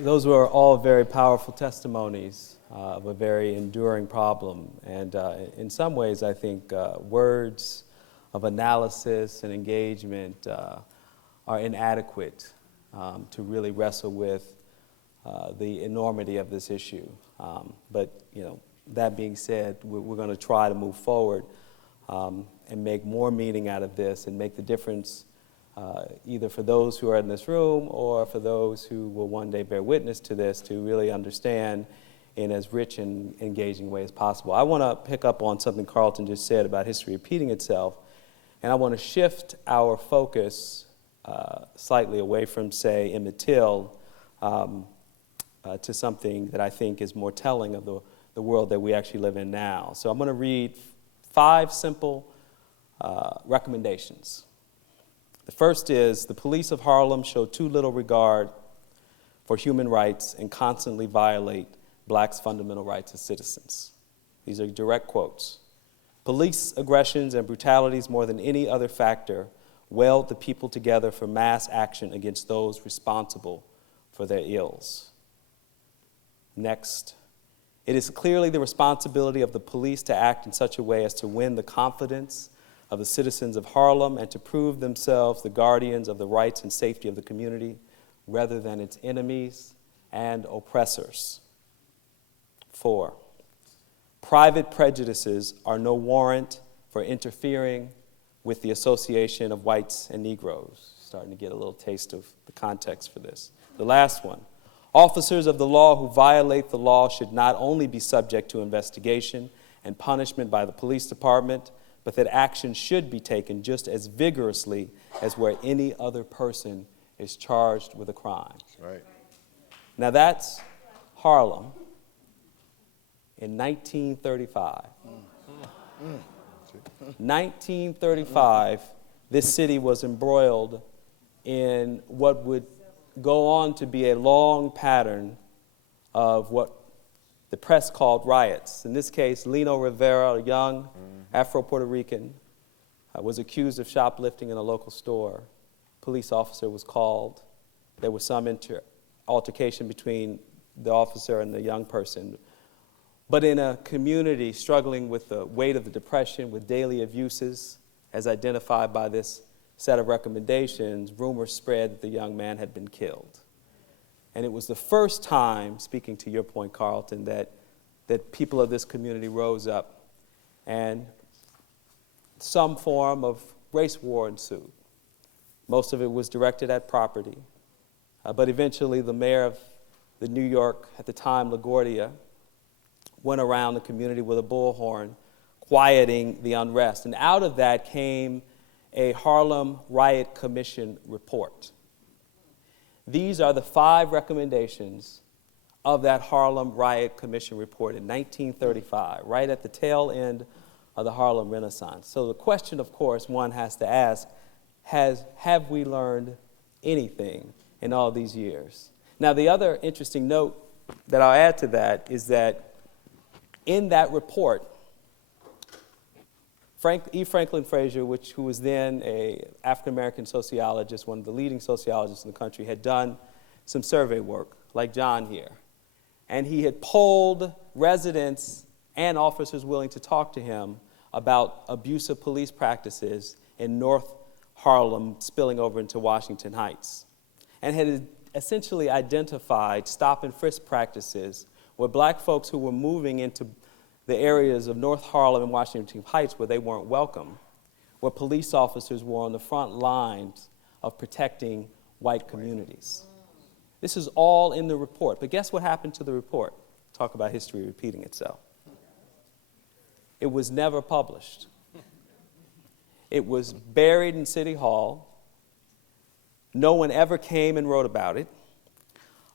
Those were all very powerful testimonies of a very enduring problem. And in some ways, I think words of analysis and engagement are inadequate to really wrestle with the enormity of this issue. But that being said, we're going to try to move forward and make more meaning out of this and make the difference either for those who are in this room or for those who will one day bear witness to this, to really understand in as rich and engaging way as possible. I want to pick up on something Carlton just said about history repeating itself, and I want to shift our focus slightly away from, say, Emmett Till to something that I think is more telling of the world that we actually live in now. So I'm going to read 5 simple recommendations. The first is, the police of Harlem show too little regard for human rights and constantly violate blacks' fundamental rights as citizens. These are direct quotes. Police aggressions and brutalities more than any other factor weld the people together for mass action against those responsible for their ills. Next, it is clearly the responsibility of the police to act in such a way as to win the confidence of the citizens of Harlem and to prove themselves the guardians of the rights and safety of the community rather than its enemies and oppressors. 4, private prejudices are no warrant for interfering with the association of whites and Negroes. Starting to get a little taste of the context for this. The last one, officers of the law who violate the law should not only be subject to investigation and punishment by the police department, but that action should be taken just as vigorously as where any other person is charged with a crime. Right. Now that's Harlem in 1935. 1935, this city was embroiled in what would go on to be a long pattern of what the press called riots. In this case, Lino Rivera, a young Afro-Puerto Rican, was accused of shoplifting in a local store. Police officer was called. There was some altercation between the officer and the young person. But in a community struggling with the weight of the depression, with daily abuses, as identified by this set of recommendations, rumors spread that the young man had been killed. And it was the first time, speaking to your point, Carlton, that people of this community rose up and some form of race war ensued. Most of it was directed at property. But eventually the mayor of the New York, at the time LaGuardia, went around the community with a bullhorn, quieting the unrest. And out of that came a Harlem Riot Commission report. These are the 5 recommendations of that Harlem Riot Commission report in 1935, right at the tail end of the Harlem Renaissance. So the question, of course, one has to ask, have we learned anything in all these years? Now, the other interesting note that I'll add to that is that in that report, E. Franklin Frazier, who was then an African-American sociologist, one of the leading sociologists in the country, had done some survey work, like John here. And he had polled residents and officers willing to talk to him about abusive police practices in North Harlem spilling over into Washington Heights, and had essentially identified stop and frisk practices where black folks who were moving into the areas of North Harlem and Washington Heights where they weren't welcome, where police officers were on the front lines of protecting white communities. This is all in the report. But guess what happened to the report? Talk about history repeating itself. It was never published. It was buried in City Hall. No one ever came and wrote about it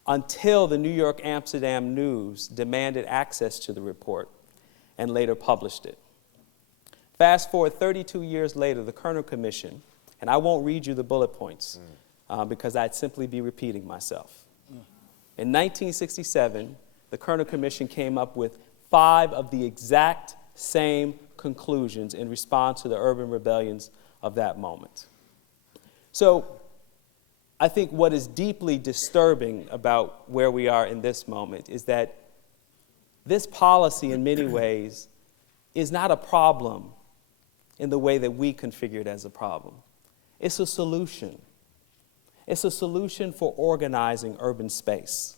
until the New York Amsterdam News demanded access to the report and later published it. Fast forward 32 years later, the Kerner Commission, and I won't read you the bullet points because I'd simply be repeating myself. In 1967, the Kerner Commission came up with 5 of the exact same conclusions in response to the urban rebellions of that moment. So I think what is deeply disturbing about where we are in this moment is that this policy, in many ways, is not a problem in the way that we configure it as a problem. It's a solution. It's a solution for organizing urban space.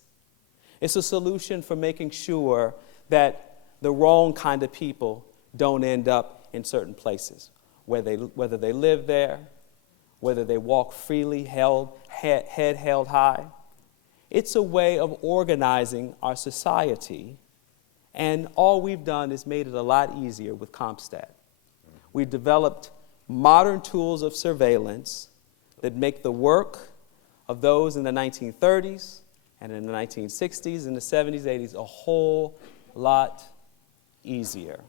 It's a solution for making sure that the wrong kind of people don't end up in certain places, whether they live there, whether they walk freely, head held high. It's a way of organizing our society, and all we've done is made it a lot easier with CompStat. We've developed modern tools of surveillance that make the work of those in the 1930s and in the 1960s and the 70s, 80s a whole lot easier.